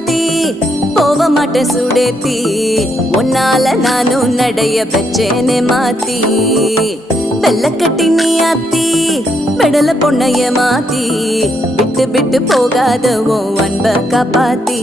மாத்தி போக மாட்டேன் சுடேத்தி உன்னால நானும் நடைய பெச்சேனே மாத்தி வெள்ளக்கட்டி நீ ஆத்தி பெடல பொண்ணைய மாத்தி விட்டு விட்டு போகாத உன் அன்ப காப்பாத்தி